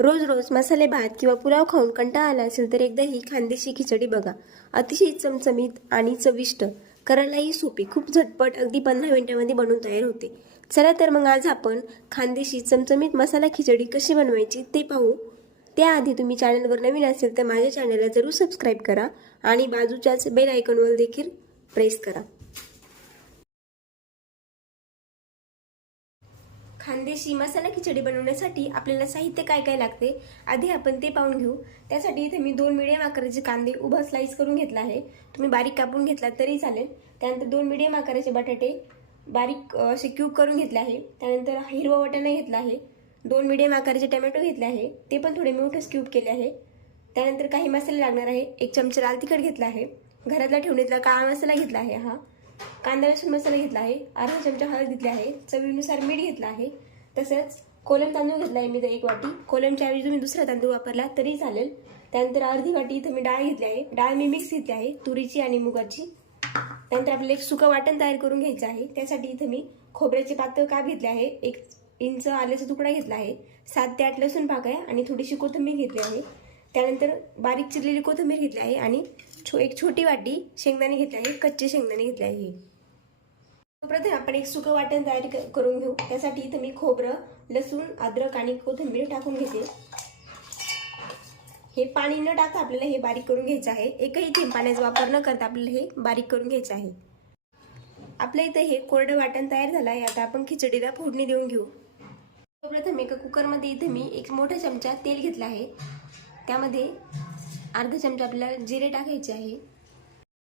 रोज रोज मसाले भात किंवा पुलाव खाऊन कंटाळा आला असेल तर एकदा ही खानदेशी खिचडी बघा. अतिशय चमचमीत आणि चविष्ट. करायलाही सोपी खूप झटपट अगदी पंधरा मिनिटांमध्ये बनवून तयार होते. चला तर मग आज आपण खानदेशी चमचमीत मसाला खिचडी कशी बनवायची ते पाहू. त्याआधी तुम्ही चॅनलवर नवीन असेल तर माझ्या चॅनलला जरूर सबस्क्राईब करा आणि बाजूच्याच बेल आयकॉनवर देखील प्रेस करा. खानदेशी मसाला खिचडी बनवण्यासाठी आपल्याला साहित्य काय काय लागते आधी आपण ते पाहून घेऊ. त्यासाठी इथे मी दोन मिडियम आकाराचे कांदे उभा स्लाईस करून घेतला आहे. तुम्ही बारीक कापून घेतला तरी चालेल. त्यानंतर दोन मिडियम आकाराचे बटाटे बारीक असे क्यूब करून घेतले आहे. त्यानंतर हिरवा वाटाणा घेतला आहे. दोन मिडियम आकाराचे टमॅटो घेतले आहे. ते पण थोडे मोठेच क्यूब केले आहे. त्यानंतर काही मसाले लागणार आहे. एक चमचा लाल तिखट घेतला आहे. घरातला ठेवणीतला काळा मसाला घेतला आहे हा. कांदा लसूण मसाला घेतला आहे. अर्धा चमचा हळद घेतली आहे. चवीनुसार मीठ घेतला आहे. तसंच कोलम तांदूळ घेतला आहे मी तर एक वाटी. कोलमच्या ऐवजी तुम्ही दुसरा तांदूळ वापरला तरी चालेल. त्यानंतर अर्धी वाटी इथं मी डाळ घेतली आहे. डाळ मी मिक्स घेतली आहे तुरीची आणि मुगाची. त्यानंतर आपल्याला एक सुकं वाटण तयार करून घ्यायचं आहे. त्यासाठी इथं मी खोबऱ्याचे पातळ काप घेतले आहे. एक इंच आल्याचा तुकडा घेतला आहे. सात ते आठ लसूण पाकळ्या आणि थोडीशी कोथिंबीर घेतली आहे. त्यानंतर बारीक चिरलेली कोथिंबीर घेतली आहे आणि छो एक छोटी वाटी शेंगदाणे घेतली आहे. कच्चे शेंगदाणे घेतले आहे. प्रथम आपण एक सुकं वाटण तयार क- करून घेऊ. त्यासाठी इथं मी खोबरं लसूण अद्रक आणि कोथिंबीर टाकून घेते. हे पाणी न टाकता आपल्याला हे बारीक करून घ्यायचं आहे. एकही थेंब पाण्याचा वापर न करता आपल्याला हे बारीक करून घ्यायचं आहे. आपल्या इथं हे कोरडं वाटण तयार झालं आहे. आता आपण खिचडीला फोडणी देऊन घेऊ. प्रथम एका कुकरमध्ये इथे मी एक मोठा चमचा तेल घेतला आहे. त्यामध्ये अर्धा चमचा आपल्याला जिरे टाकायचे आहे.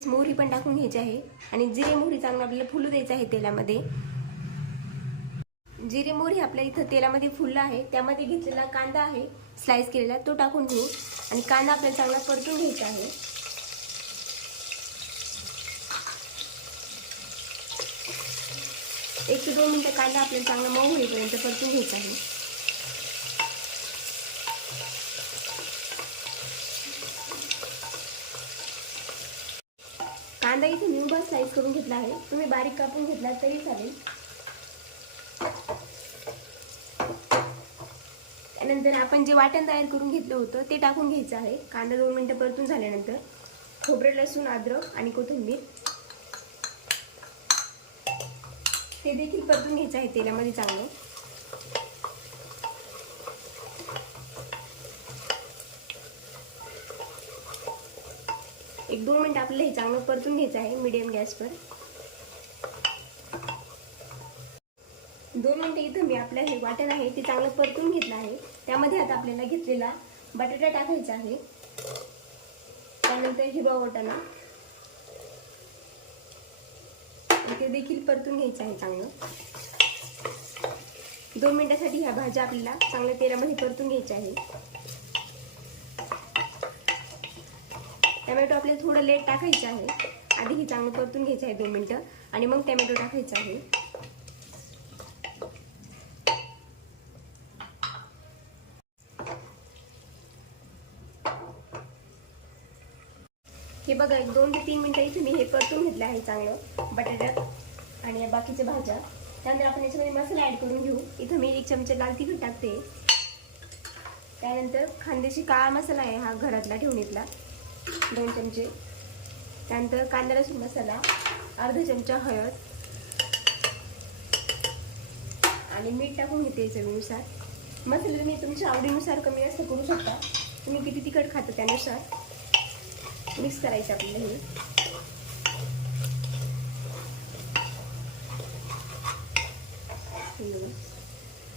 मोहरी पण टाकून घ्यायची आहे. आणि जिरे मोहरी चांगलं आपल्याला फुलू द्यायचं आहे तेलामध्ये. जिरे मोहरी आपल्या इथं तेलामध्ये फुललं आहे. त्यामध्ये घेतलेला कांदा आहे. स्लाइस केलेला तो टाकून घेऊ. आणि कांदा आपल्याला चांगला परतून घ्यायचा आहे. एक ते दोन मिनटं कांदा आपल्याला चांगला मऊ होईपर्यंत परतून घ्यायचा आहे. कांदा इथे मी उभा स्लाइस करून घेतला आहे. तुम्ही बारीक कापून घेतला तरी चालेल. त्यानंतर आपण जे वाटण तयार करून घेतलं होतं ते टाकून घ्यायचं आहे. कांदा दोन मिनटं परतून झाल्यानंतर खोबरं लसूण अद्रक आणि कोथिंबीर. ते देखील परतून घ्यायचं आहे तेलामध्ये चांगलं. दोन मिनटं आपल्याला हे चांगलं परतून घ्यायचं आहे मीडियम गॅसवर दोन मिनटं इथं मी आपलं हे वाटण आहे ते चांगलं परतून घेतलं आहे. त्यामध्ये आता आपल्याला घेतलेला बटाटा टाकायचा आहे. त्यानंतर हिरवा वाटाणा. ते देखील परतून घ्यायचं आहे चांगलं. दोन मिनटासाठी ह्या भाज्या आपल्याला चांगल्या तेलामध्ये परतून घ्यायच्या आहे. टमॅटो आपल्याला थोडं लेट टाकायचं आहे. आधी हे चांगलं परतून घ्यायचं आहे दोन मिनटं. आणि मग टमॅटो टाकायचं आहे. हे बघा एक दोन ते तीन मिनटं इथे मी हे परतून घेतलं आहे चांगलं. बटाट्यात आणि या बाकीच्या भाज्या. त्यानंतर आपण याच्यामध्ये मसाला ॲड करून घेऊ. इथं मी एक चमचा लाल तिखट टाकते. त्यानंतर खांद्याशी काळा मसाला आहे हा घरातला ठेवणीतला. दोन चमचे. त्यानंतर कांदा लसूण मसाला अर्धा चमचा हळद. आणि मीठ टाकून घेते चवीनुसार. मसाले तुम्ही तुमच्या आवडीनुसार कमी जास्त करू शकता. तुम्ही किती तिखट खाता त्यानुसार मिक्स करायचं आपल्याला हे.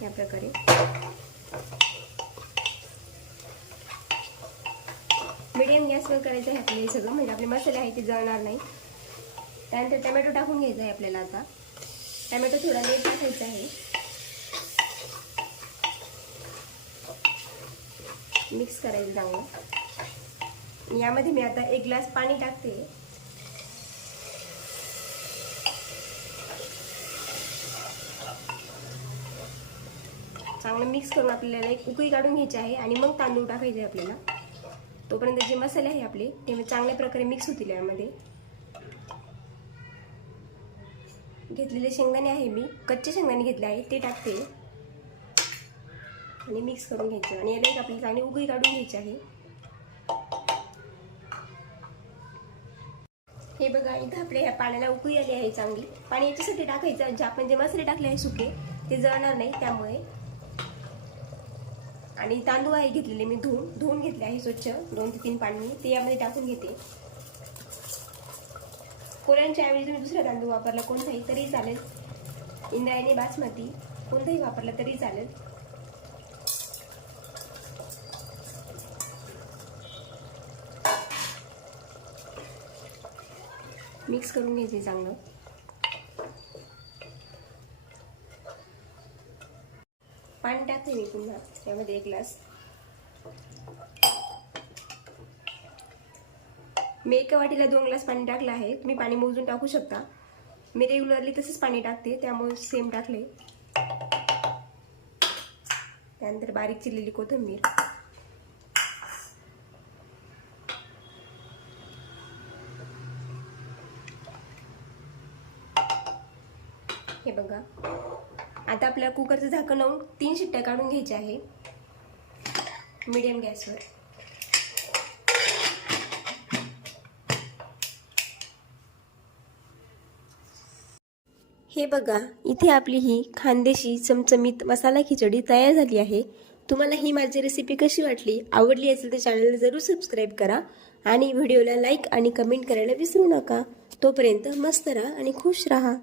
या प्रकारे मीडियम गॅसवर करायचं आहे आपल्याला हे सगळं. म्हणजे आपले मसाले आहे ते जळणार नाही. त्यानंतर टमॅटो टाकून घ्यायचा आहे आपल्याला आता. टमॅटो थोडा लेट टाकायचा आहे. मिक्स करायचं चांगलं. यामध्ये मी आता एक ग्लास पाणी टाकते. चांगलं मिक्स करून आपल्याला एक उकळी काढून घ्यायची आहे आणि मग तांदूळ टाकायचे आहे आपल्याला. तोपर्यंत जे मसाले आहे आपले ते चांगल्या प्रकारे मिक्स होतील यामध्ये. घेतलेले शेंगदाणे आहे मी कच्चे शेंगदाणे घेतले आहे ते टाकते. आणि मिक्स करून घ्यायचं. आणि याला एक आपली चांगली उकळी काढून घ्यायची आहे. हे बघा इथं आपल्या ह्या पाण्याला उकळी आली आहे चांगली. पाणी याच्यासाठी टाकायचं जे आपण जे मसाले टाकले आहे सुके ते जळणार नाही त्यामुळे. आणि तांदूळ आहे घेतलेले मी धुवून धुवून घेतले आहे स्वच्छ दोन ते तीन पाणी ते यामध्ये टाकून घेते. कोऱ्यांच्या ऐवजी तुम्ही दुसरा तांदूळ वापरला कोणताही तरी चालेल. इंद्रायणी बासमती कोणताही वापरला तरी चालेल. मिक्स करून घ्यायचे चांगलं. पाणी टाकते मी पुन्हा. त्यामध्ये एक ग्लास. मी एका वाटीला दोन ग्लास पाणी टाकलं आहे. तुम्ही पाणी मोजून टाकू शकता. मी रेग्युलरली तसंच पाणी टाकते. त्यामुळे सेम टाकले. त्यानंतर बारीक चिरलेली कोथिंबीर. हे बघा. आता आपल्या कुकरचं झाकण लावून तीन शिट्ट्या काढून घ्यायच्या आहे. मीडियम गॅसवर. हे बघा इथे आपली ही खानदेशी चमचमीत मसाला खिचडी तयार झाली आहे. तुम्हाला ही माझी रेसिपी कशी वाटली आवडली असेल तर चॅनलला जरूर सबस्क्राईब करा आणि व्हिडिओला लाईक आणि कमेंट करायला विसरू नका. तोपर्यंत मस्त राहा आणि खुश राहा.